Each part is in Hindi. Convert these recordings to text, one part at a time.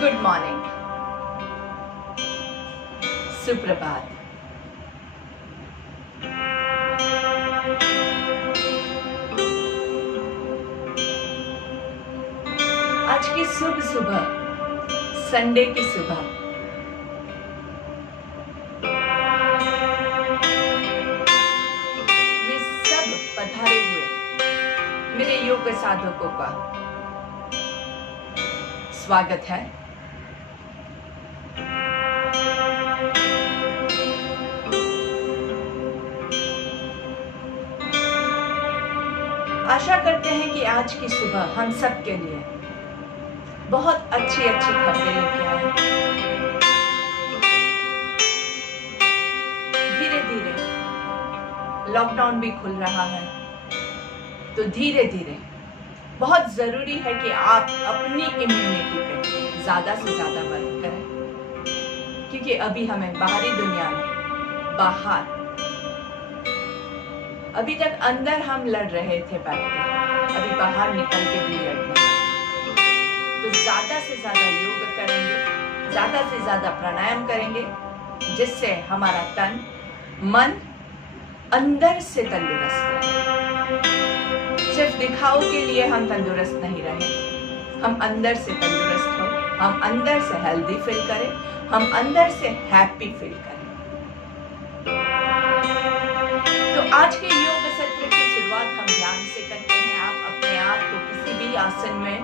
गुड मॉर्निंग, सुप्रभात। आज की शुभ सुबह, संडे की सुबह, में सब पधारे हुए मेरे योग साधकों का स्वागत है। आशा करते हैं कि आज की सुबह हम सब के लिए बहुत अच्छी अच्छी खबरें लेके आए। धीरे धीरे लॉकडाउन भी खुल रहा है, तो धीरे धीरे बहुत जरूरी है कि आप अपनी इम्यूनिटी पे ज्यादा से ज्यादा वर्क करें, क्योंकि अभी हमें बाहरी दुनिया में बाहर, अभी तक अंदर हम लड़ रहे थे बैठकर, अभी बाहर निकल के भी लड़ना है। तो ज्यादा से ज्यादा योग करेंगे, ज्यादा से ज्यादा प्राणायाम करेंगे, जिससे हमारा तन मन अंदर से तंदुरुस्त रहे। सिर्फ दिखाव के लिए हम तंदुरुस्त नहीं रहे, हम अंदर से तंदुरुस्त हो, हम अंदर से हेल्दी फील करें, हम अंदर से हैप्पी फील करें। तो आज के योग सत्र की शुरुआत हम ध्यान से करते हैं। आप अपने आप को किसी भी आसन में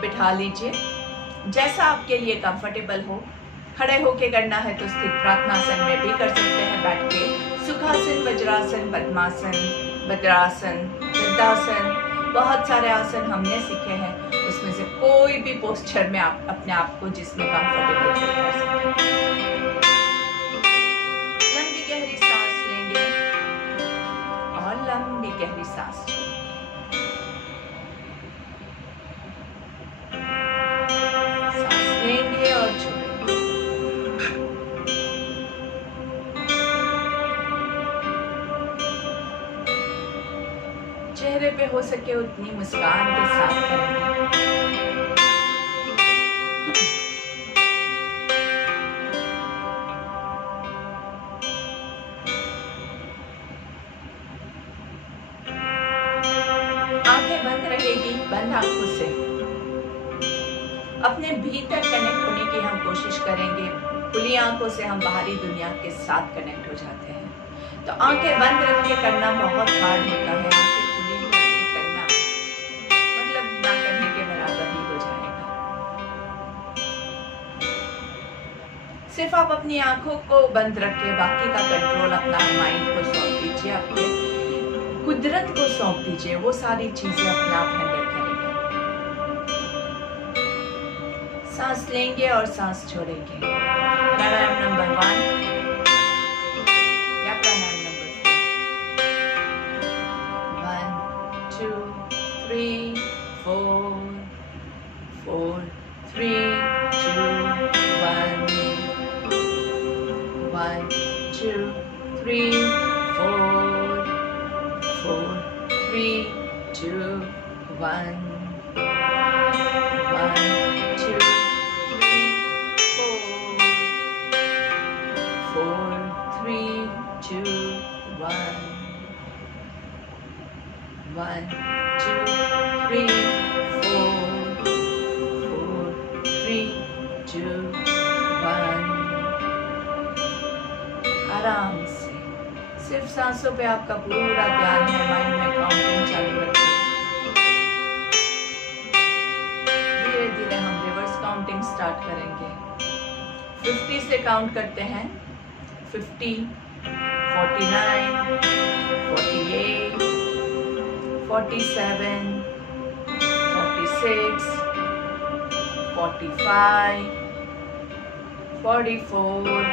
बिठा लीजिए, जैसा आपके लिए कंफर्टेबल हो। खड़े होके करना है तो स्थित प्रार्थनासन में भी कर सकते हैं, बैठ के सुखासन, वज्रासन, पद्मासन, भद्रासन, वृद्धासन, बहुत सारे आसन हमने सीखे हैं। उसमें से कोई भी पोस्चर में आप अपने आप को जिसमें कंफर्टेबल फील कर सकते हैं। लंबी गहरी सांस लेंगे और लंबी गहरी सांस छोड़ेंगे। सांस लेंगे और छोड़ेंगे। चेहरे पे हो सके उतनी मुस्कान के साथ करेंगे। आंखें बंद रहेगी, बंद आंखों से अपने भीतर कनेक्ट होने की हम कोशिश करेंगे। खुली आंखों से हम बाहरी दुनिया के साथ कनेक्ट हो जाते हैं, तो आंखें बंद रख के करना बहुत हार्ड होता है। आंखें खुली रख के करना मतलब ना करने के बराबर ही हो जाएगा। सिर्फ आप अपनी आंखों को बंद रख के बाकी का कंट्रोल अपना माइंड को सौंप दीजिए, अपने कुदरत को सौंप दीजिए, वो सारी चीजें अपने आप हैंडल करेंगे। सांस लेंगे और सांस छोड़ेंगे। प्राणायाम नंबर 1 या प्राणायाम नंबर 4। 1 2 3 4 4 3 2 1 1 2 3 4 4 3 2 1 1 2 3 4 4 3 2 1 1 2 3 4 4 3 2 1। आराम से सिर्फ सांसों पे आपका पूरा ध्यान है, माइंड में काउंटिंग चालू रखिए। धीरे धीरे हम रिवर्स काउंटिंग स्टार्ट करेंगे। 50 से काउंट करते हैं। 50 49 48 47 46 45 44।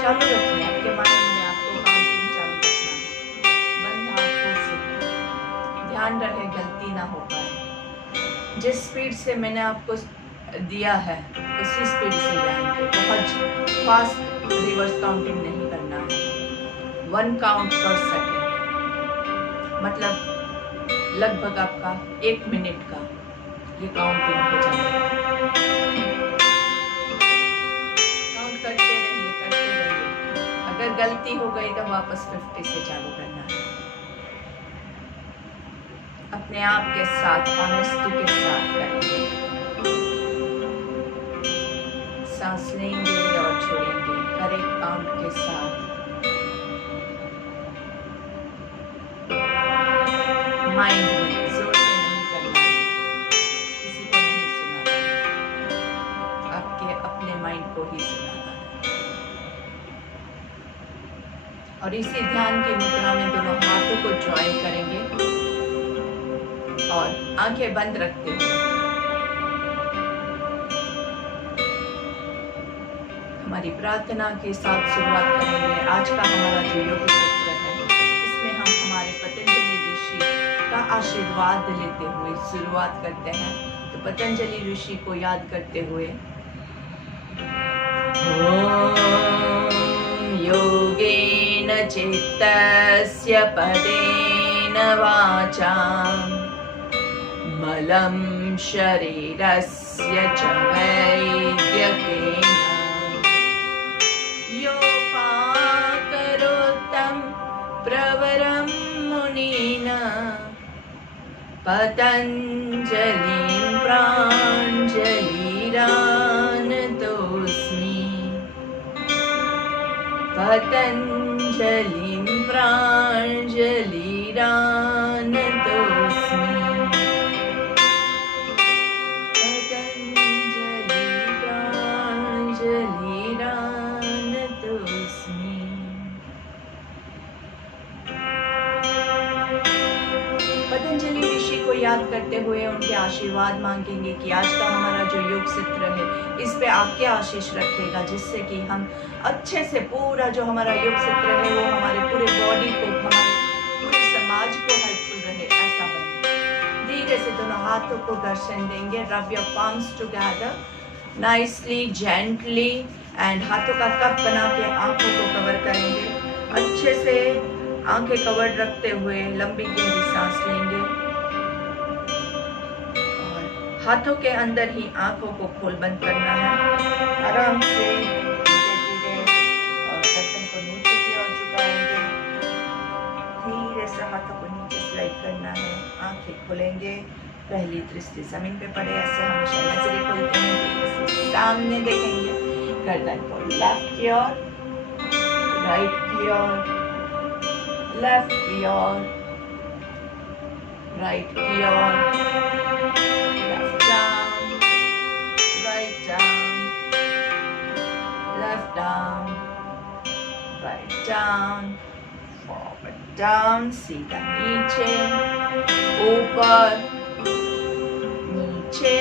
चालू रखिए, आपके माइंड में आपको काउंटिंग चालू रखना है, बंद आंखों से। ध्यान रहे गलती ना हो पाए। जिस स्पीड से मैंने आपको दिया है उसी स्पीड से जाएंगे। बहुत फास्ट रिवर्स काउंटिंग नहीं करना है। 1 काउंट पर सेकेंड, मतलब लगभग आपका 1 मिनट का ये काउंटिंग हो जाएगा। 50 हो गई तो वापस 50 से चालू करना है। अपने आप के साथ ऑनेस्टी के साथ करेंगे। सांस लेंगे और छोड़ेंगे हर एक काउंट के साथ। माइंड में जोर से नहीं करना है, किसी को नहीं सुनाना है, आपके अपने माइंड को ही सुनाना है। और इसी ध्यान की मुद्रा में दोनों हाथों को ज्वाइन करेंगे और आंखें बंद रखते हुए हमारी प्रार्थना के साथ शुरुआत करेंगे। आज का हमारा जो योग सत्र है, इसमें हम हमारे पतंजलि ऋषि का आशीर्वाद लेते हुए शुरुआत करते हैं। तो पतंजलि ऋषि को याद करते हुए ओम योगेन चित्तस्य पदेन वाचां मलं शरीरस्य च वैद्यकेन योपाकरोत्तं प्रवरं मुनिना पतञ्जलिं प्राञ्जलिरानतोऽस्मि पतञ्जलिं प्राञ्जलिरानतोऽस्मि पतंजलि ऋषि को याद करते हुए उनके आशीर्वाद मांगेंगे कि आज का हमारा जो योग सत्र है, इस पे आपके आशीष रखेगा, जिससे कि हम अच्छे से पूरा जो हमारा योग सत्र है वो हमारे पूरे बॉडी को, हमारे पूरे समाज को हेल्पफुल रहे, ऐसा बने। धीरे से दोनों हाथों को घर्षण देंगे। Rub your palms together nicely, gently, and हाथों का कप बना के आंखों को कवर करेंगे। अच्छे से आंखें कवर्ड रखते हुए लंबी गहरी सांस लेंगे और हाथों के अंदर ही आंखों को खोल बंद करना है। आराम से धीरे धीरे और गर्दन को नीचे की ओर झुकाएंगे। धीरे से हाथों को नीचे स्लाइड करना है। आंखें खोलेंगे, पहली दृष्टि जमीन पे पड़े, ऐसे हमेशा नजरें खोलते हैं। सामने देखेंगे, गर्दन को लेफ्ट की ओर, राइट की ओर, लेफ्ट की ओर, राइट की ओर, left down, right down, left down, right down, forward down, सीधा नीचे, ऊपर, नीचे,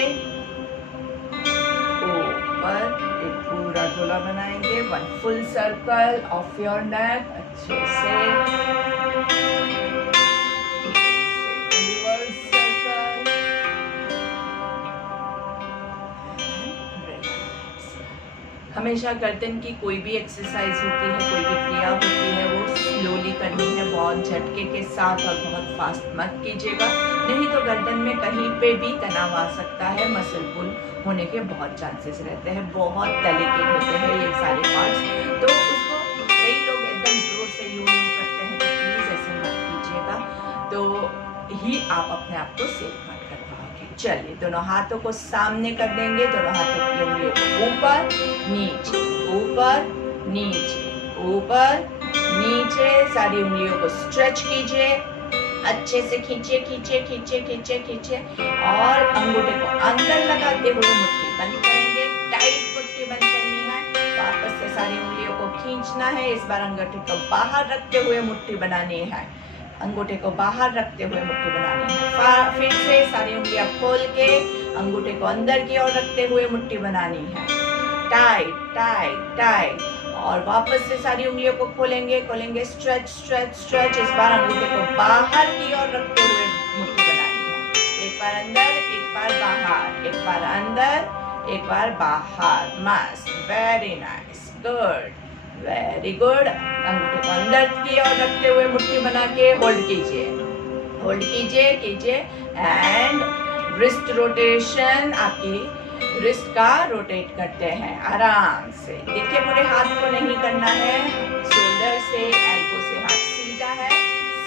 ऊपर। एक पूरा गोला बनाएंगे, one full circle of your neck, अच्छे से रिवर्स सर्कल, हमेशा गर्दन की कोई भी एक्सरसाइज होती है, कोई भी क्रिया होती है, वो स्लोली करनी है, बहुत झटके के साथ और बहुत फास्ट मत कीजिएगा, नहीं तो गर्दन में कहीं पे भी तनाव आ सकता है, मसल पुल होने के बहुत चांसेस रहते हैं, बहुत डेलिकेट होते हैं ये सारे पार्ट्स। तो उसको कई लोग एकदम जोर से यूं करते हैं, तो प्लीज ऐसे मत कीजिएगा, तो ही आप अपने आप को सेफ मत कर पाओगे। चलिए, दोनों हाथों को सामने कर देंगे, दोनों हाथों की उंगलियों को ऊपर नीचे, ऊपर नीचे, ऊपर नीचे, सारी उंगलियों को स्ट्रेच कीजिए, अच्छे से खींचे खींचे खींचे खींचे खींचे और अंगूठे को अंदर लगाते हुए मुट्ठी बंद करेंगे। टाइट मुट्ठी बंद करनी है। वापस से सारी उंगलियों को खींचना है। इस बार अंगूठे को बाहर रखते हुए मुट्ठी बनानी है, अंगूठे को बाहर रखते हुए मुट्ठी बनानी है। फिर से सारी उंगलियां खोल के अंगूठे को अंदर की ओर रखते हुए मुट्ठी बनानी है। Tight tight tight. और वापस से सारी उंगलियों को खोलेंगे खोलेंगे, स्ट्रेच स्ट्रेच स्ट्रेच। इस बार अंगूठे को बाहर की ओर रखते हुए मुट्ठी बनानी है। एक बार अंदर, एक बार बाहर, एक बार अंदर, एक बार बाहर। मस्त, very nice, good, very good. अंगूठे को अंदर की ओर रखते हुए मुट्ठी बना के होल्ड कीजिए, होल्ड कीजिए कीजिए। एंड रिस्ट रोटेशन, आपकी रिस्ट का रोटेट करते हैं आराम से। देखिए, पूरे हाथ को नहीं करना है, शोल्डर शोल्डर से एल्बो से हाथ सीधा है,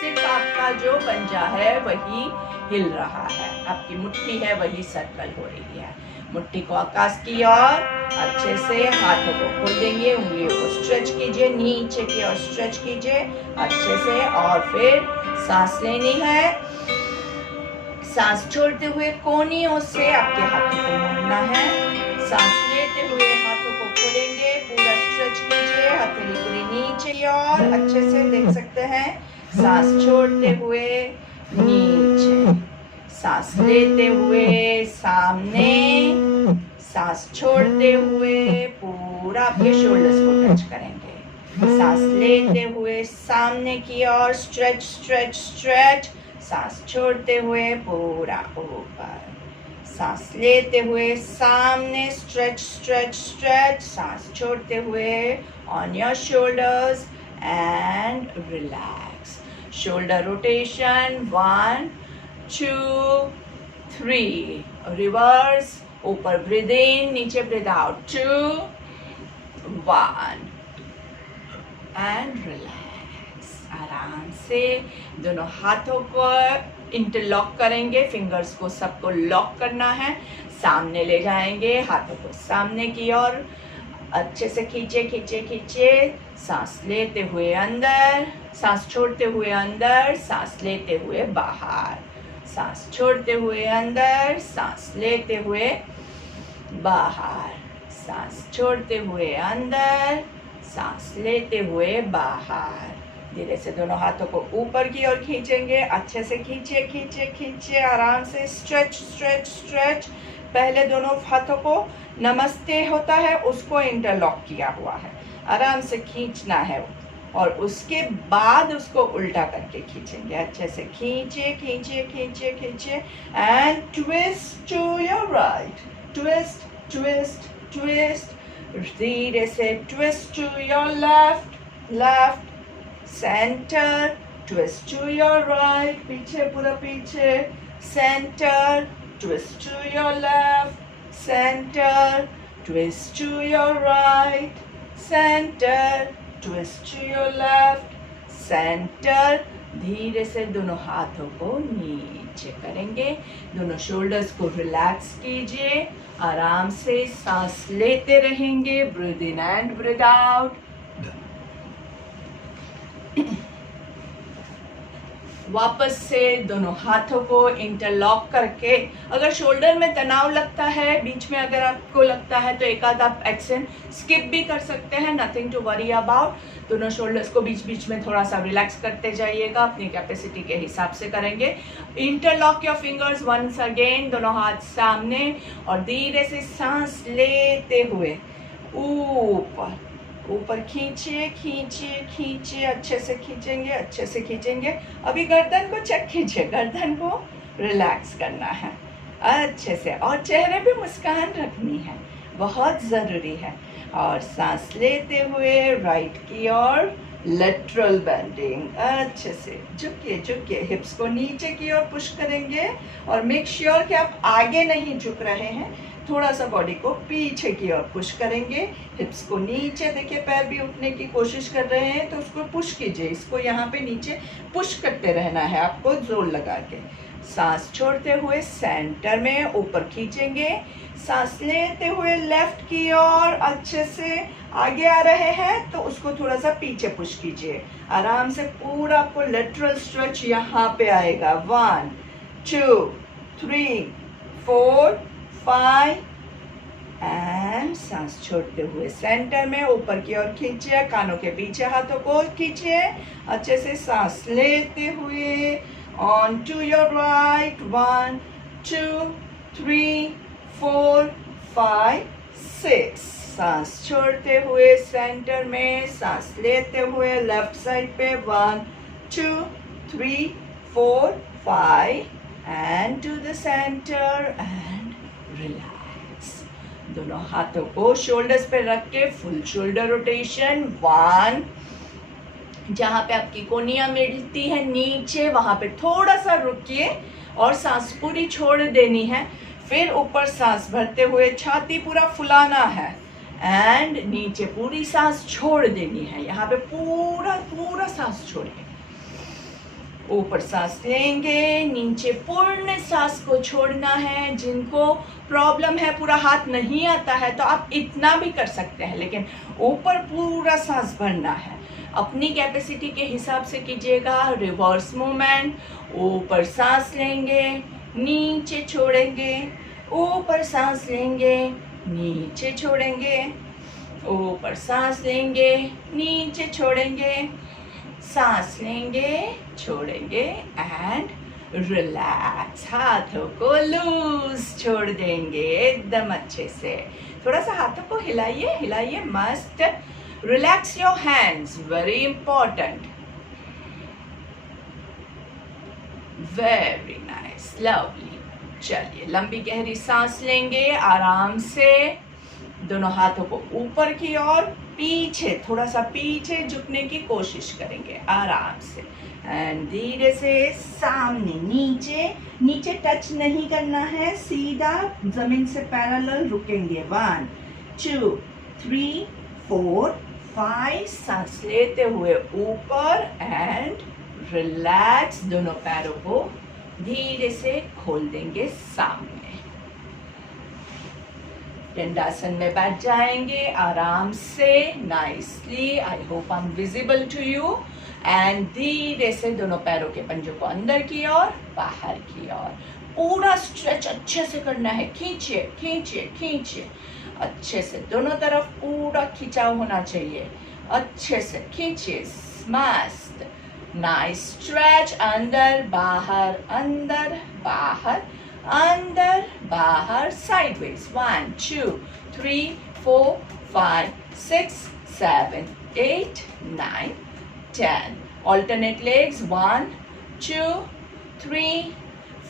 सिर्फ आपका जो पंजा है वही हिल रहा है, आपकी मुट्ठी है वही सर्कल हो रही है। मुट्ठी को आकाश की ओर अच्छे से हाथों को खोल देंगे, उंगलियों को स्ट्रेच कीजिए, नीचे की ओर स्ट्रेच कीजिए अच्छे से, और फिर सांस लेनी है। सांस छोड़ते हुए कोनियों से आपके हाथों को मोड़ना है। सांस लेते हुए हाथों को खोलेंगे, पूरा स्ट्रेच कीजिए, हथेली पूरी नीचे की ओर अच्छे से देख सकते हैं। सांस छोड़ते हुए नीचे, सांस लेते हुए सामने, सांस छोड़ते हुए पूरा आपके शोल्डर्स को टच करेंगे। सांस लेते हुए सामने की ओर स्ट्रेच स्ट्रेच स्ट्रेच, सांस छोड़ते हुए पूरा ऊपर, सांस लेते हुए सामने स्ट्रेच स्ट्रेच स्ट्रेच, सांस छोड़ते हुए on your shoulders and relax. Shoulder rotation 1 2 3, reverse, ऊपर ब्रीद इन, नीचे ब्रीद आउट, 2 1 एंड रिलैक्स। आराम से दोनों हाथों को इंटरलॉक करेंगे, फिंगर्स को सबको लॉक करना है, सामने ले जाएंगे, हाथों को सामने की ओर अच्छे से खींचे खींचे खींचे। सांस लेते हुए अंदर, सांस छोड़ते हुए अंदर, सांस लेते हुए बाहर, सांस छोड़ते हुए अंदर, सांस लेते हुए बाहर, सांस छोड़ते हुए अंदर, सांस लेते हुए बाहर। धीरे से दोनों हाथों को ऊपर की ओर खींचेंगे, अच्छे से खींचे खींचे खींचे, आराम से स्ट्रेच स्ट्रेच स्ट्रेच। पहले दोनों हाथों को नमस्ते होता है उसको इंटरलॉक किया हुआ है, आराम से खींचना है, और उसके बाद उसको उल्टा करके खींचेंगे। अच्छे से खींचे खींचे खींचे खींचे and twist to your right, twist twist twist, धीरे से twist to your left left, centre, twist to your right, पीछे पूरा पीछे, centre, twist to your left, centre, twist to your right, centre, twist to your left, centre. धीरे से दोनों हाथों को नीचे करेंगे, दोनों शोल्डर्स को रिलैक्स कीजिए, आराम से सांस लेते रहेंगे, breathe in and breathe out. वापस से दोनों हाथों को इंटरलॉक करके, अगर शोल्डर में तनाव लगता है बीच में, अगर आपको लगता है तो एक आध आप एक्शन स्किप भी कर सकते हैं, नथिंग टू वरी अबाउट। दोनों शोल्डर्स को बीच बीच में थोड़ा सा रिलैक्स करते जाइएगा, अपनी कैपेसिटी के हिसाब से करेंगे। Interlock your fingers once again, दोनों हाथ सामने, और धीरे से सांस लेते हुए ऊपर ऊपर खींचिए खींचिए खींचिए, अच्छे से खींचेंगे अच्छे से खींचेंगे। अभी गर्दन को चेक कीजिए, गर्दन को रिलैक्स करना है अच्छे से, और चेहरे पे मुस्कान रखनी है, बहुत ज़रूरी है। और सांस लेते हुए राइट की ओर लेटरल बेंडिंग, अच्छे से झुकिए झुकिए, हिप्स को नीचे की ओर पुश करेंगे, और मेक श्योर कि आप आगे नहीं झुक रहे हैं, थोड़ा सा बॉडी को पीछे की ओर पुश करेंगे, हिप्स को नीचे, देखिए पैर भी उठने की कोशिश कर रहे हैं तो उसको पुश कीजिए, इसको यहाँ पे नीचे पुश करते रहना है आपको जोर लगा के। सांस छोड़ते हुए सेंटर में ऊपर खींचेंगे, सांस लेते हुए लेफ्ट की ओर अच्छे से आगे आ रहे हैं तो उसको थोड़ा सा पीछे पुश कीजिए, आराम से पूरा आपको लेटरल स्ट्रेच यहाँ पे आएगा। 1 2 3 4 5 एंड सांस छोड़ते हुए सेंटर में ऊपर की ओर खींचिए, कानों के पीछे हाथों को खींचिए, अच्छे से सांस लेते हुए ऑन टू योर राइट, 1 2 3 4 5 6, सांस छोड़ते हुए सेंटर में, सांस लेते हुए लेफ्ट साइड पे 1 2 3 4 5 and to the centre and relax. दोनों हाथों को शोल्डर्स पे रख के फुल शोल्डर रोटेशन। 1, जहाँ पे आपकी कोनियां मिलती है नीचे वहां पे थोड़ा सा रुकिए और सांस पूरी छोड़ देनी है, फिर ऊपर सांस भरते हुए छाती पूरा फुलाना है एंड नीचे पूरी सांस छोड़ देनी है, यहाँ पे पूरा सांस छोड़िए। ऊपर सांस लेंगे, नीचे पूर्ण सांस को छोड़ना है। जिनको प्रॉब्लम है, पूरा हाथ नहीं आता है, तो आप इतना भी कर सकते हैं, लेकिन ऊपर पूरा सांस भरना है। अपनी कैपेसिटी के हिसाब से कीजिएगा। रिवर्स मूवमेंट, ऊपर सांस लेंगे, नीचे छोड़ेंगे, ऊपर सांस लेंगे, नीचे छोड़ेंगे, ऊपर सांस लेंगे, नीचे छोड़ेंगे, सांस लेंगे, छोड़ेंगे एंड रिलैक्स। हाथों को लूज छोड़ देंगे एकदम अच्छे से। थोड़ा सा हाथों को हिलाइए हिलाइए, मस्त। Relax your hands, very important. Very nice, lovely. चलिए लंबी गहरी सांस लेंगे आराम से। दोनों हाथों को ऊपर की ओर, पीछे थोड़ा सा पीछे झुकने की कोशिश करेंगे आराम से। एंड धीरे से सामने, नीचे नीचे टच नहीं करना है, सीधा जमीन से पैरेलल रुकेंगे। 1 2 3 4 5। सांस लेते हुए ऊपर एंड रिलैक्स। दोनों पैरों को धीरे से खोल देंगे सामने। दंडासन में बैठ जाएंगे आराम से, nicely. I hope I am visible to you. And धीरे से दोनों पैरों के पंजों को अंदर की ओर, बाहर की ओर। पूरा स्ट्रेच अच्छे से करना है। खींचिए खींचिए खींचिए अच्छे से, दोनों तरफ पूरा खिंचाव होना चाहिए। अच्छे से खींचिए, मस्त, नाइस स्ट्रेच। अंदर बाहर, अंदर बाहर, अंदर बाहर, साइडवेज। 1 2 3 4 5 6 7 8 9 10। Alternate legs। 1 2 3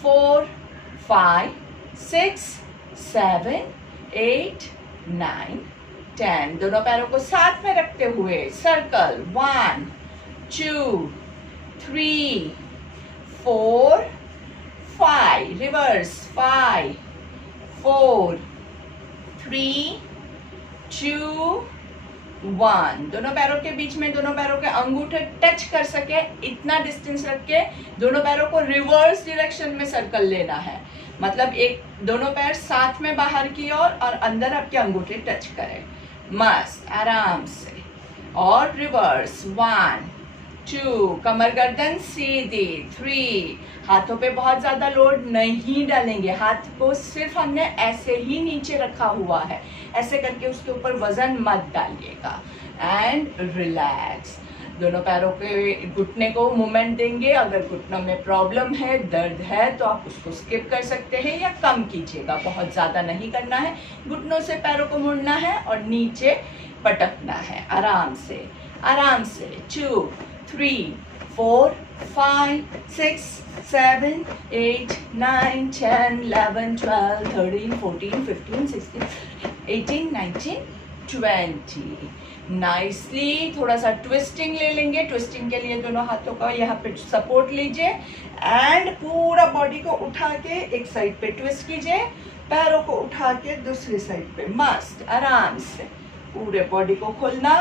4 5 6 7 8 9 10। दोनों पैरों को साथ में रखते हुए सर्कल। 1 2 3 4 5। रिवर्स। 5 4 3 2 1। दोनों पैरों के बीच में दोनों पैरों के अंगूठे टच कर सके इतना डिस्टेंस रख के दोनों पैरों को रिवर्स डायरेक्शन में सर्कल लेना है। मतलब एक दोनों पैर साथ में बाहर की ओर और अंदर आपके अंगूठे टच करें। मस्त, आराम से। और रिवर्स। 1 2। कमर गर्दन सीधी। 3। हाथों पे बहुत ज्यादा लोड नहीं डालेंगे, हाथ को सिर्फ हमने ऐसे ही नीचे रखा हुआ है, ऐसे करके उसके ऊपर वजन मत डालिएगा। And relax. दोनों पैरों के घुटने को मूवमेंट देंगे। अगर घुटनों में प्रॉब्लम है, दर्द है, तो आप उसको स्किप कर सकते हैं या कम कीजिएगा, बहुत ज़्यादा नहीं करना है। घुटनों से पैरों को मुड़ना है और नीचे पटकना है आराम से, आराम से। 2 3 4 5 6 7 8 9 10 11 12 13 14 15 16 18 19 20। नाइसली। थोड़ा सा ट्विस्टिंग ले लेंगे। ट्विस्टिंग के लिए दोनों हाथों का यहाँ पे सपोर्ट लीजिए एंड पूरा बॉडी को उठा के एक साइड पे ट्विस्ट कीजिए, पैरों को उठा के दूसरी साइड पे। मस्त, आराम से पूरे बॉडी को खोलना,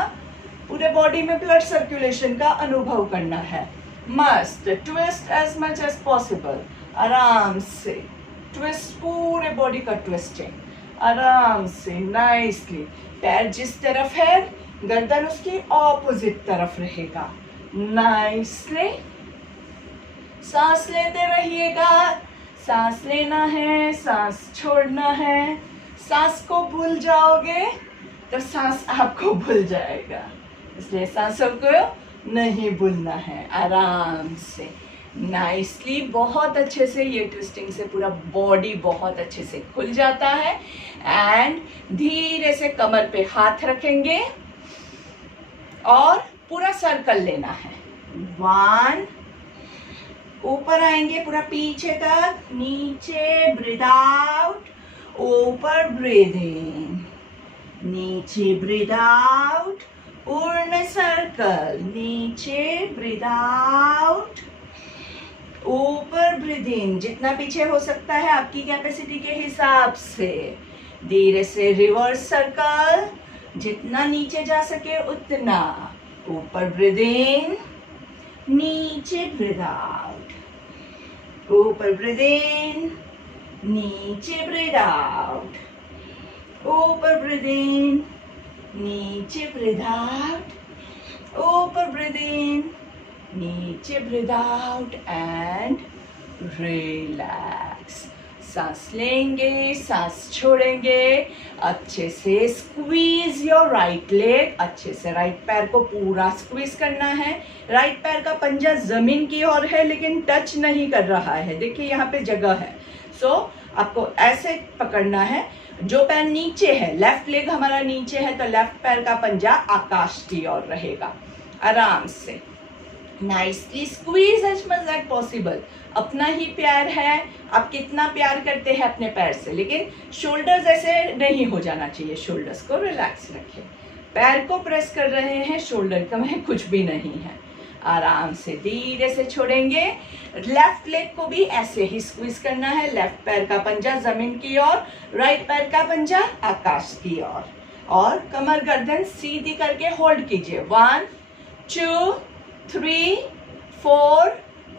पूरे बॉडी में ब्लड सर्कुलेशन का अनुभव करना है। मस्त, twist as much as possible, आराम से ट्विस्ट, पूरे बॉडी का ट्विस्टिंग आराम से, नाइसली। पैर जिस तरफ है, गर्दन उसकी ऑपोजिट तरफ रहेगा। नाइसली। सांस लेते रहिएगा। सांस लेना है, सांस छोड़ना है। सांस को भूल जाओगे तो सांस आपको भूल जाएगा, इसलिए सांसों को नहीं भूलना है। आराम से, नाइसली। बहुत अच्छे से ये ट्विस्टिंग से पूरा बॉडी बहुत अच्छे से खुल जाता है। एंड धीरे से कमर पे हाथ रखेंगे और पूरा सर्कल लेना है। 1, ऊपर आएंगे पूरा पीछे तक, नीचे ब्रीथ आउट, ऊपर ब्रीथ इन, नीचे ब्रीथ आउट, पूर्ण सर्कल, नीचे ब्रीथ आउट, ऊपर ब्रीथ इन। जितना पीछे हो सकता है आपकी कैपेसिटी के हिसाब से। धीरे से रिवर्स सर्कल, जितना नीचे जा सके उतना। ऊपर ब्रीद इन, नीचे ब्रीद आउट, ऊपर ब्रीद इन, नीचे ब्रीद आउट, ऊपर ब्रीद इन, नीचे ब्रीद आउट, ऊपर ब्रीद इन, नीचे ब्रीद आउट एंड रिलैक्स। सांस लेंगे, सांस छोड़ेंगे, अच्छे से स्क्वीज योर राइट लेग, अच्छे से राइट पैर को पूरा स्क्वीज करना है। राइट पैर का पंजा जमीन की ओर है लेकिन टच नहीं कर रहा है, देखिए यहाँ पे जगह है। सो आपको ऐसे पकड़ना है। जो पैर नीचे है, लेफ्ट लेग हमारा नीचे है, तो लेफ्ट पैर का पंजा आकाश की ओर रहेगा। आराम से nicely squeeze as much as possible. अपना ही प्यार है, आप कितना प्यार करते हैं अपने पैर से, लेकिन शोल्डर्स ऐसे नहीं हो जाना चाहिए। शोल्डर्स को रिलैक्स रखें, पैर को प्रेस कर रहे हैं, शोल्डर का में कुछ भी नहीं है। आराम से धीरे से छोड़ेंगे। लेफ्ट लेग को भी ऐसे ही स्क्वीज करना है। लेफ्ट पैर का पंजा जमीन की ओर, राइट पैर का पंजा आकाश की ओर, और कमर गर्दन सीधी करके होल्ड कीजिए। 1 2 3 4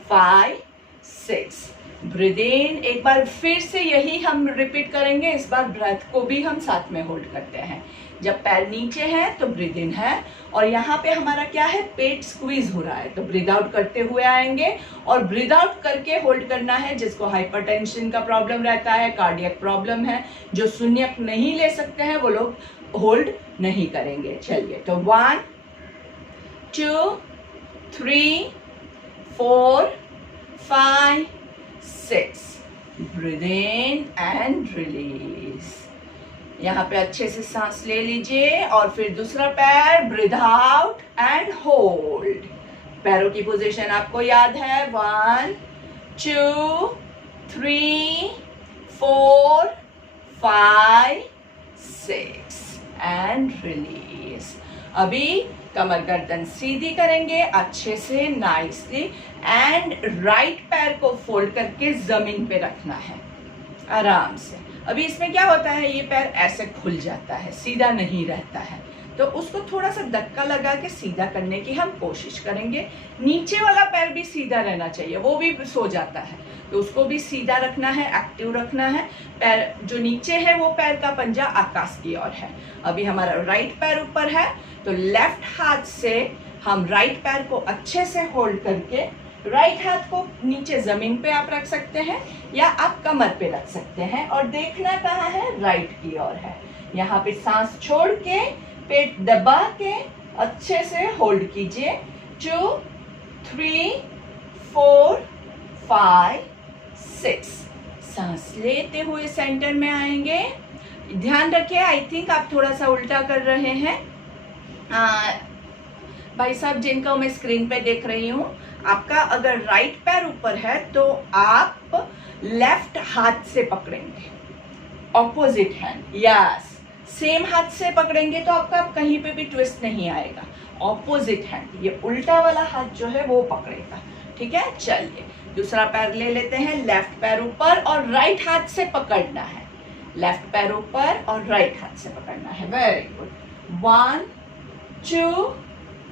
5 6। ब्रीद इन, एक बार फिर से यही हम रिपीट करेंगे। इस बार ब्रेथ को भी हम साथ में होल्ड करते हैं। जब पैर नीचे है तो ब्रीद इन है, और यहाँ पे हमारा क्या है, पेट स्क्वीज हो रहा है, तो ब्रीद आउट करते हुए आएंगे और ब्रीद आउट करके होल्ड करना है। जिसको हाइपरटेंशन का प्रॉब्लम रहता है, कार्डियक प्रॉब्लम है, जो शून्यक नहीं ले सकते हैं, वो लोग होल्ड नहीं करेंगे। चलिए, तो 1 2 3 4 5 6। Breathe in and release. यहाँ पे अच्छे से सांस ले लीजिए, और फिर दूसरा पैर ब्रीद आउट एंड होल्ड। पैरों की पोजीशन आपको याद है। 1 2 3 4 5 6 एंड रिलीज। अभी कमर गर्दन सीधी करेंगे अच्छे से, नाइसली, एंड राइट पैर को फोल्ड करके जमीन पे रखना है आराम से। अभी इसमें क्या होता है, ये पैर ऐसे खुल जाता है, सीधा नहीं रहता है, तो उसको थोड़ा सा धक्का लगा के सीधा करने की हम कोशिश करेंगे। नीचे वाला पैर भी सीधा रहना चाहिए, वो भी सो जाता है, तो उसको भी सीधा रखना है, एक्टिव रखना है। पैर जो नीचे है वो पैर का पंजा आकाश की ओर है। अभी हमारा राइट पैर ऊपर है, तो लेफ्ट हाथ से हम राइट पैर को अच्छे से होल्ड करके राइट हाथ को नीचे जमीन पे आप रख सकते हैं, या आप कमर पे रख सकते हैं, और देखना कहाँ है, राइट की ओर है। यहाँ पे सांस छोड़ के पेट दबा के अच्छे से होल्ड कीजिए। 2 3 4 5 6। सांस लेते हुए सेंटर में आएंगे। ध्यान रखिए, आई थिंक आप थोड़ा सा उल्टा कर रहे हैं। भाई साहब जिनको मैं स्क्रीन पे देख रही हूँ, आपका अगर राइट पैर ऊपर है तो आप लेफ्ट हाथ से पकड़ेंगे, ऑपोजिट हैंड, यस, सेम हाथ से पकड़ेंगे तो आपका कहीं पे भी ट्विस्ट नहीं आएगा। ऑपोजिट हैंड, ये उल्टा वाला हाथ जो है वो पकड़ेगा। ठीक है, चलिए दूसरा पैर ले लेते हैं। लेफ्ट पैर ऊपर और राइट हाथ से पकड़ना है। लेफ्ट पैर ऊपर और राइट हाथ से पकड़ना है। Very good. 1 2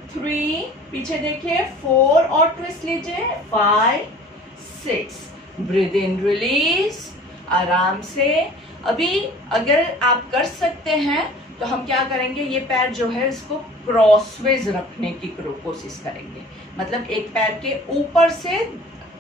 3, पीछे देखिए, 4 और ट्विस्ट लीजिए, 5 6। ब्रीद इन, रिलीज, आराम से। अभी अगर आप कर सकते हैं तो हम क्या करेंगे, ये पैर जो है इसको क्रॉसवेज रखने की कोशिश करेंगे। मतलब एक पैर के ऊपर से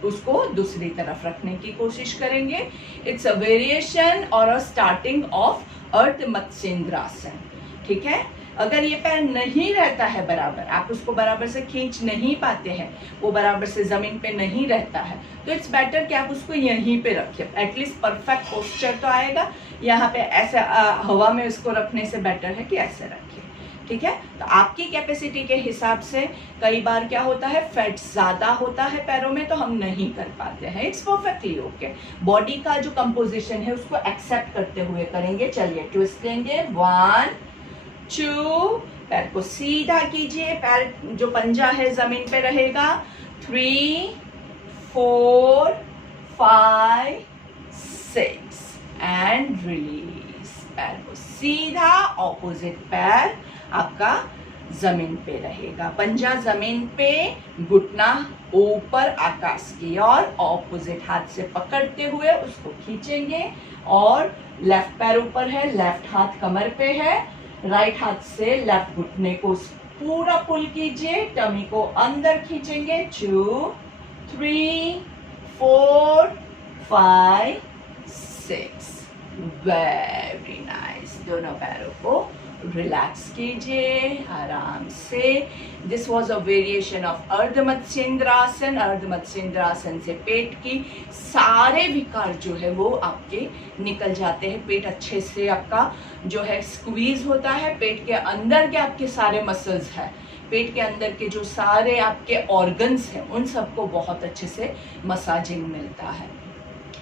उसको दूसरी तरफ रखने की कोशिश करेंगे। इट्स अ वेरिएशन और अ स्टार्टिंग ऑफ अर्ध मत्स्येंद्रासन। ठीक है, अगर ये पैर नहीं रहता है बराबर, आप उसको बराबर से खींच नहीं पाते हैं, वो बराबर से जमीन पे नहीं रहता है, तो इट्स बेटर कि आप उसको यहीं पे रखिए। एटलीस्ट परफेक्ट पोस्चर तो आएगा। यहाँ पे ऐसे हवा में इसको रखने से बेटर है कि ऐसे रखिए। ठीक है, तो आपकी कैपेसिटी के हिसाब से कई बार क्या होता है, फैट ज़्यादा होता है पैरों में तो हम नहीं कर पाते हैं। It's perfectly okay. बॉडी का जो कंपोजिशन है उसको एक्सेप्ट करते हुए करेंगे। चलिए ट्विस्ट लेंगे। 1 2, पैर को सीधा कीजिए, पैर जो पंजा है जमीन पे रहेगा। 3 4 5 6 एंड रिलीज। पैर को सीधा, ऑपोजिट पैर आपका जमीन पे रहेगा, पंजा जमीन पे, घुटना ऊपर आकाश की ओर, ऑपोजिट हाथ से पकड़ते हुए उसको खींचेंगे और लेफ्ट पैर ऊपर है, लेफ्ट हाथ कमर पे है, राइट हाथ से लेफ्ट घुटने को पूरा पुल कीजिए, टमी को अंदर खींचेंगे, 2 3 4 5 6, वेरी नाइस। दोनों पैरों को रिलैक्स कीजिए आराम से। This was a variation of अर्ध मत्स्येंद्रासन। अर्ध मत्स्येंद्रासन से पेट की सारे विकार जो है वो आपके निकल जाते हैं, पेट अच्छे से आपका जो है स्क्वीज होता है, पेट के अंदर के आपके सारे मसल्स हैं, पेट के अंदर के जो सारे आपके ऑर्गन्स हैं उन सबको बहुत अच्छे से मसाजिंग मिलता है।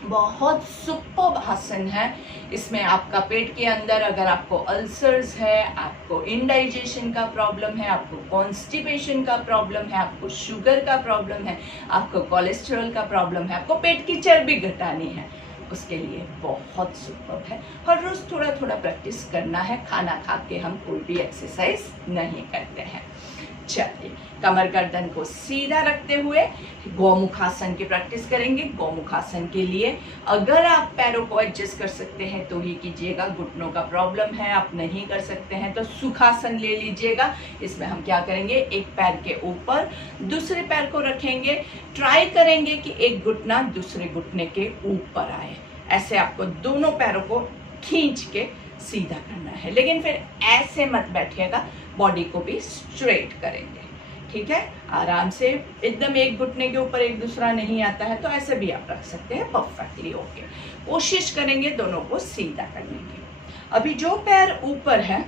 बहुत सुपर्ब आसन है। इसमें आपका पेट के अंदर अगर आपको अल्सर्स है, आपको इंडाइजेशन का प्रॉब्लम है, आपको कॉन्स्टिपेशन का प्रॉब्लम है, आपको शुगर का प्रॉब्लम है, आपको कोलेस्ट्रॉल का प्रॉब्लम है, आपको पेट की चर्बी घटानी है, उसके लिए बहुत सुपर्ब है। हर रोज थोड़ा थोड़ा प्रैक्टिस करना है, खाना खा के हम कोई भी एक्सरसाइज नहीं करते हैं। चलिए, कमर गर्दन को सीधा रखते हुए गौमुखासन की प्रैक्टिस करेंगे। गौमुखासन के लिए अगर आप पैरों को एडजस्ट कर सकते हैं तो ही कीजिएगा, घुटनों का प्रॉब्लम है, आप नहीं कर सकते हैं तो सुखासन ले लीजिएगा। इसमें हम क्या करेंगे, एक पैर के ऊपर दूसरे पैर को रखेंगे, ट्राई करेंगे कि एक घुटना दूसरे घुटने के ऊपर आए, ऐसे आपको दोनों पैरों को खींच के सीधा करना है, लेकिन फिर ऐसे मत बैठिएगा, बॉडी को भी स्ट्रेट करेंगे, ठीक है। आराम से एकदम एक घुटने के ऊपर एक दूसरा नहीं आता है तो ऐसे भी आप रख सकते हैं, परफेक्टली ओके। कोशिश करेंगे दोनों को सीधा करने की। अभी जो पैर ऊपर है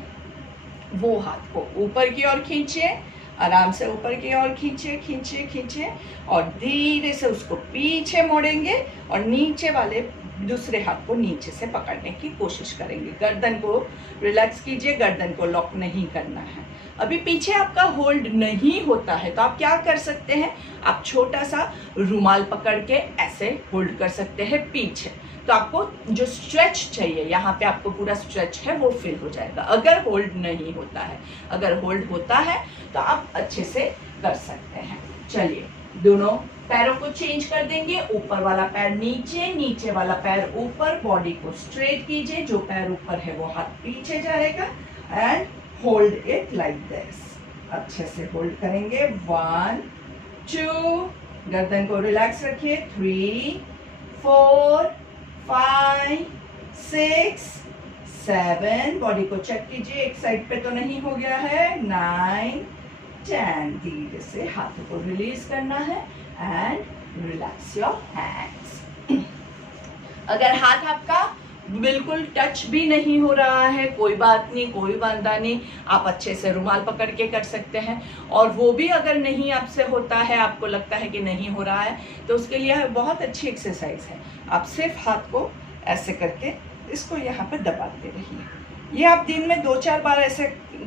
वो हाथ को ऊपर की ओर खींचिए, आराम से ऊपर की ओर खींचिए खींचिए खींचिए और धीरे से उसको पीछे मोड़ेंगे और नीचे वाले दूसरे हाथ को नीचे से पकड़ने की कोशिश करेंगे। गर्दन को रिलैक्स कीजिए, गर्दन को लॉक नहीं करना है। अभी पीछे आपका होल्ड नहीं होता है तो आप क्या कर सकते हैं, आप छोटा सा रुमाल पकड़ के ऐसे होल्ड कर सकते हैं पीछे, तो आपको जो स्ट्रेच चाहिए, यहाँ पे आपको पूरा स्ट्रेच है वो फील हो जाएगा। अगर होल्ड नहीं होता है, अगर होल्ड होता है तो आप अच्छे से कर सकते हैं। चलिए, दोनों पैरों को चेंज कर देंगे, ऊपर वाला पैर नीचे, नीचे वाला पैर ऊपर, बॉडी को स्ट्रेट कीजिए, जो पैर ऊपर है वो हाथ पीछे जाएगा and hold it like this. अच्छे से होल्ड करेंगे, 1 2, गर्दन को रिलैक्स रखिए, 3 4 5 6 7, बॉडी को चेक कीजिए एक साइड पे तो नहीं हो गया है, 9 10, धीरे से हाथों को रिलीज करना है एंड रिलैक्स योर हैंड्स। अगर हाथ आपका बिल्कुल टच भी नहीं हो रहा है, कोई बात नहीं, कोई बांधा नहीं, आप अच्छे से रुमाल पकड़ के कर सकते हैं। और वो भी अगर नहीं आपसे होता है, आपको लगता है कि नहीं हो रहा है, तो उसके लिए बहुत अच्छी एक्सरसाइज है। आप सिर्फ हाथ को ऐसे करके इसको यहाँ पर दबाते रहिए। ये आप दिन में 2-4 बार ऐसे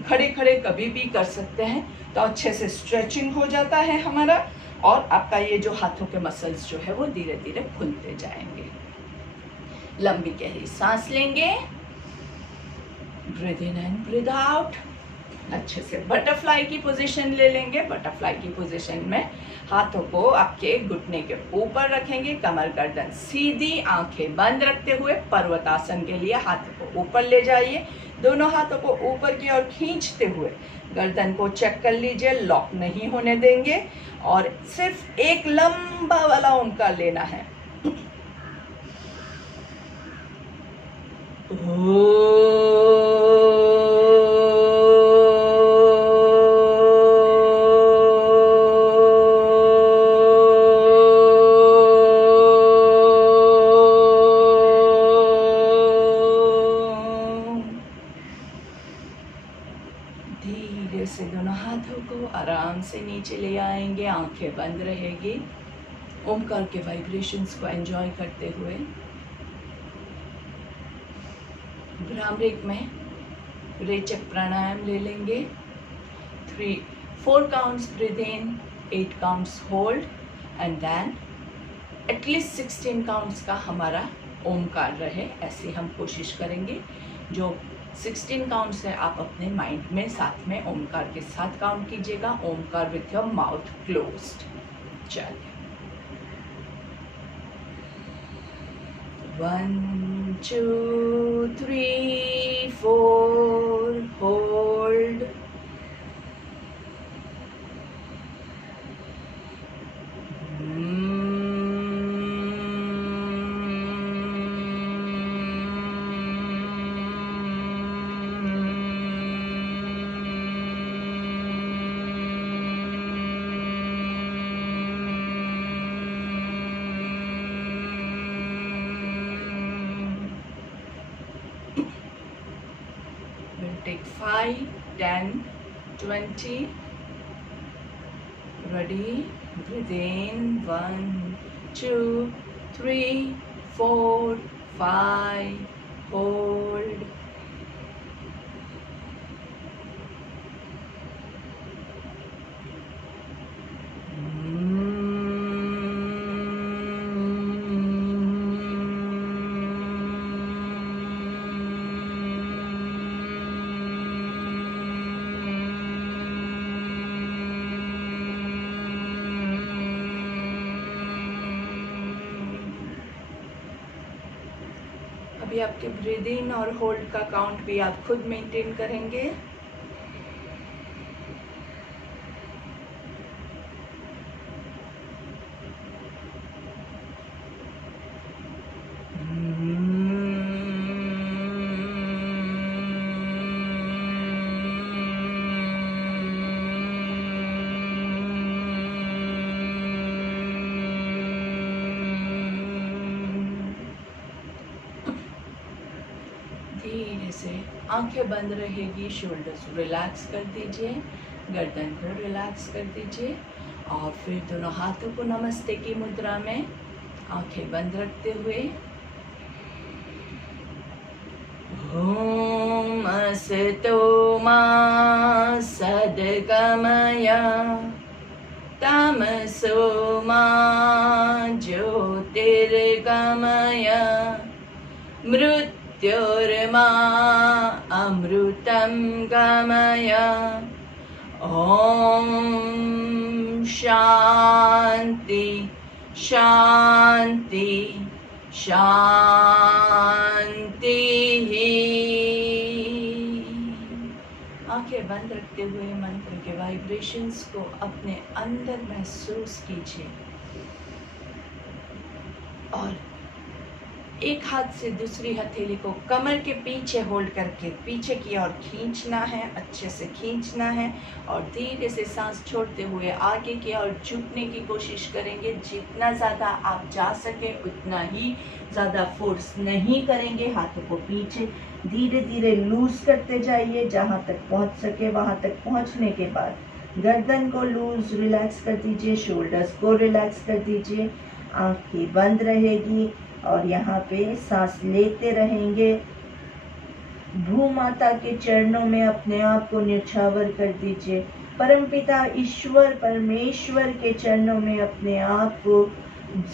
खड़े खड़े कभी भी कर सकते हैं, तो अच्छे से स्ट्रेचिंग हो जाता है हमारा और आपका ये जो हाथों के मसल्स जो है वो धीरे धीरे खुलते जाएंगे। लंबी गहरी सांस लेंगे, breathe in and breathe out. अच्छे से बटरफ्लाई की पोजीशन ले लेंगे। बटरफ्लाई की पोजीशन में हाथों को आपके घुटने के ऊपर रखेंगे, कमर गर्दन सीधी, आंखें बंद रखते हुए पर्वतासन के लिए हाथों को ऊपर ले जाइए। दोनों हाथों को ऊपर की ओर खींचते हुए गर्दन को चेक कर लीजिए, लॉक नहीं होने देंगे और सिर्फ एक लंबा वाला ओंकार लेना है। धीरे से दोनों हाथों को आराम से नीचे ले आएंगे, आंखें बंद रहेगी। ओमकार के वाइब्रेशंस को एंजॉय करते हुए भ्रामरिक में रेचक प्राणायाम ले लेंगे। 4 counts breathe in, 8 counts hold and then at least 16 counts का हमारा ओमकार रहे, ऐसे हम कोशिश करेंगे। जो 16 काउंट से आप अपने माइंड में साथ में ओमकार के साथ काउंट कीजिएगा, Omkar with your mouth closed. चलिए 1 2 3 4 hold, 5 10 20, ready, breathe in 1 2 3 4 5, hold, अभी आपके ब्रीद इन और होल्ड का काउंट भी आप खुद मेंटेन करेंगे। धीरे से आंखें बंद रहेगी, शोल्डर्स रिलैक्स कर दीजिए, गर्दन को रिलैक्स कर दीजिए और फिर दोनों हाथों को नमस्ते की मुद्रा में आंखें बंद रखते हुए ओम असतो मा सद्गमय तमसो मा ज्योतिर्गमय मृत्युर्मा अमृतं गमय। ओम शांति शांति शांति। आंखें बंद रखते हुए मंत्र के वाइब्रेशंस को अपने अंदर महसूस कीजिए और एक हाथ से दूसरी हथेली को कमर के पीछे होल्ड करके पीछे की ओर खींचना है, अच्छे से खींचना है और धीरे से सांस छोड़ते हुए आगे की ओर झुकने की कोशिश करेंगे। जितना ज़्यादा आप जा सके उतना ही ज़्यादा फोर्स नहीं करेंगे। हाथों को पीछे धीरे धीरे लूज करते जाइए, जहाँ तक पहुँच सके वहाँ तक पहुँचने के बाद गर्दन को लूज रिलैक्स कर दीजिए, शोल्डर्स को रिलैक्स कर दीजिए, आँखें बंद रहेगी और यहाँ पे सांस लेते रहेंगे। भू माता के चरणों में अपने आप को न्यौछावर कर दीजिए। परमपिता ईश्वर परमेश्वर के चरणों में अपने आप को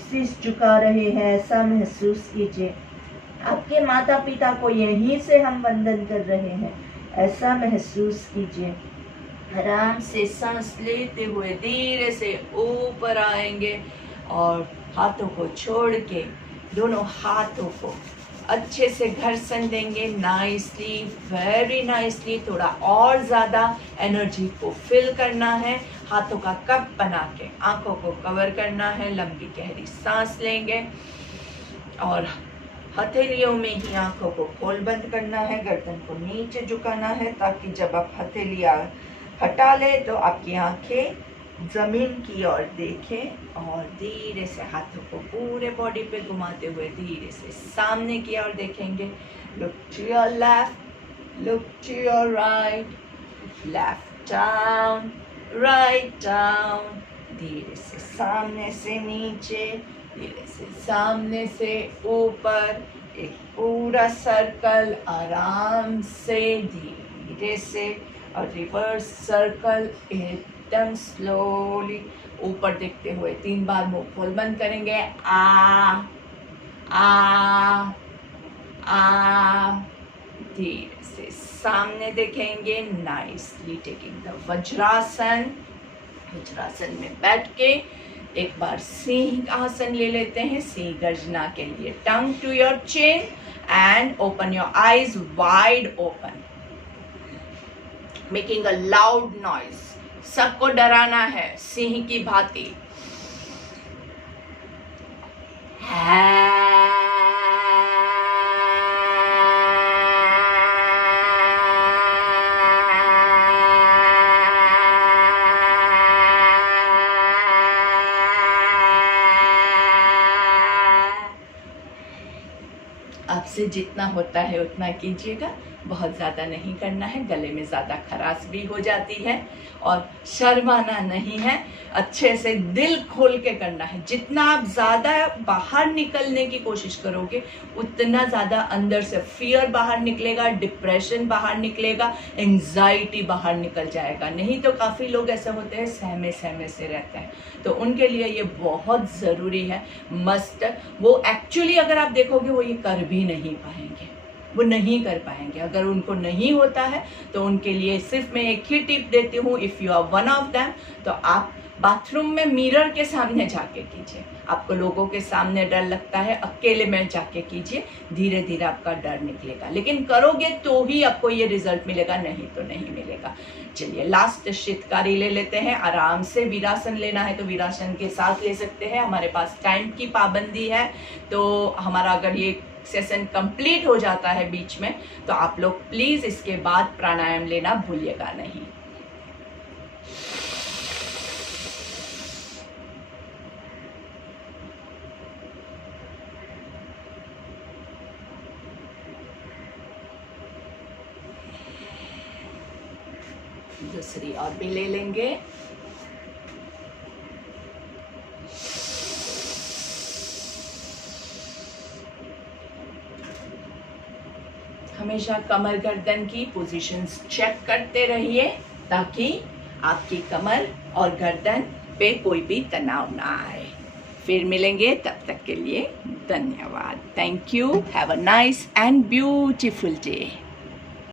शीश झुका रहे हैं, ऐसा महसूस कीजिए। आपके माता पिता को यहीं से हम वंदन कर रहे हैं, ऐसा महसूस कीजिए। आराम से सांस लेते हुए धीरे से ऊपर आएंगे और हाथों को छोड़ के दोनों हाथों को अच्छे से घर्षण देंगे, नाइसली, वेरी नाइसली। थोड़ा और ज़्यादा एनर्जी को फिल करना है। हाथों का कप बना के आंखों को कवर करना है, लंबी गहरी सांस लेंगे और हथेलियों में ही आंखों को खोल बंद करना है, गर्दन को नीचे झुकाना है ताकि जब आप हथेलियाँ हटा ले तो आपकी आंखें जमीन की ओर देखें और धीरे से हाथों को पूरे बॉडी पे घुमाते हुए धीरे से सामने की ओर देखेंगे। Look to your left, look to your right, left down, right down, धीरे से सामने से नीचे, धीरे से सामने से ऊपर, एक पूरा सर्कल आराम से धीरे से और रिवर्स सर्कल एकदम स्लोली ऊपर देखते हुए 3 बार मुंह खोल बंद करेंगे। आ आ आ धीरे से सामने देखेंगे, nicely taking the vajrasana. Vajrasana में बैठ के एक बार सिंह आसन ले लेते हैं, सिंह गर्जना के लिए। Tongue to your chin and open your eyes wide open, making a loud noise. सबको डराना है सिंह की भांति। आपसे जितना होता है उतना कीजिएगा, बहुत ज़्यादा नहीं करना है, गले में ज़्यादा खराश भी हो जाती है। और शर्माना नहीं है, अच्छे से दिल खोल के करना है। जितना आप ज़्यादा बाहर निकलने की कोशिश करोगे उतना ज़्यादा अंदर से फियर बाहर निकलेगा, डिप्रेशन बाहर निकलेगा, एंजाइटी बाहर निकल जाएगा। नहीं तो काफ़ी लोग ऐसे होते हैं सहमे सहमे से रहते हैं, तो उनके लिए ये बहुत ज़रूरी है, मस्ट। वो एक्चुअली अगर आप देखोगे वो ये कर भी नहीं पाएंगे, वो नहीं कर पाएंगे। अगर उनको नहीं होता है तो उनके लिए सिर्फ मैं एक ही टिप देती हूँ, if you are one of them, तो आप बाथरूम में मिरर के सामने जाके कीजिए। आपको लोगों के सामने डर लगता है, अकेले में जाके कीजिए, धीरे धीरे आपका डर निकलेगा। लेकिन करोगे तो ही आपको ये रिजल्ट मिलेगा, नहीं तो नहीं मिलेगा। चलिए लास्ट शीतकारी ले लेते हैं। आराम से वीरासन लेना है तो वीरासन के साथ ले सकते हैं। हमारे पास टाइम की पाबंदी है, तो हमारा अगर ये सेशन कंप्लीट हो जाता है बीच में, तो आप लोग प्लीज इसके बाद प्राणायाम लेना भूलिएगा नहीं। दूसरी और भी ले लेंगे। हमेशा कमर गर्दन की पोजीशंस चेक करते रहिए ताकि आपकी कमर और गर्दन पे कोई भी तनाव ना आए। फिर मिलेंगे, तब तक के लिए धन्यवाद। Thank you. Have a nice and beautiful day.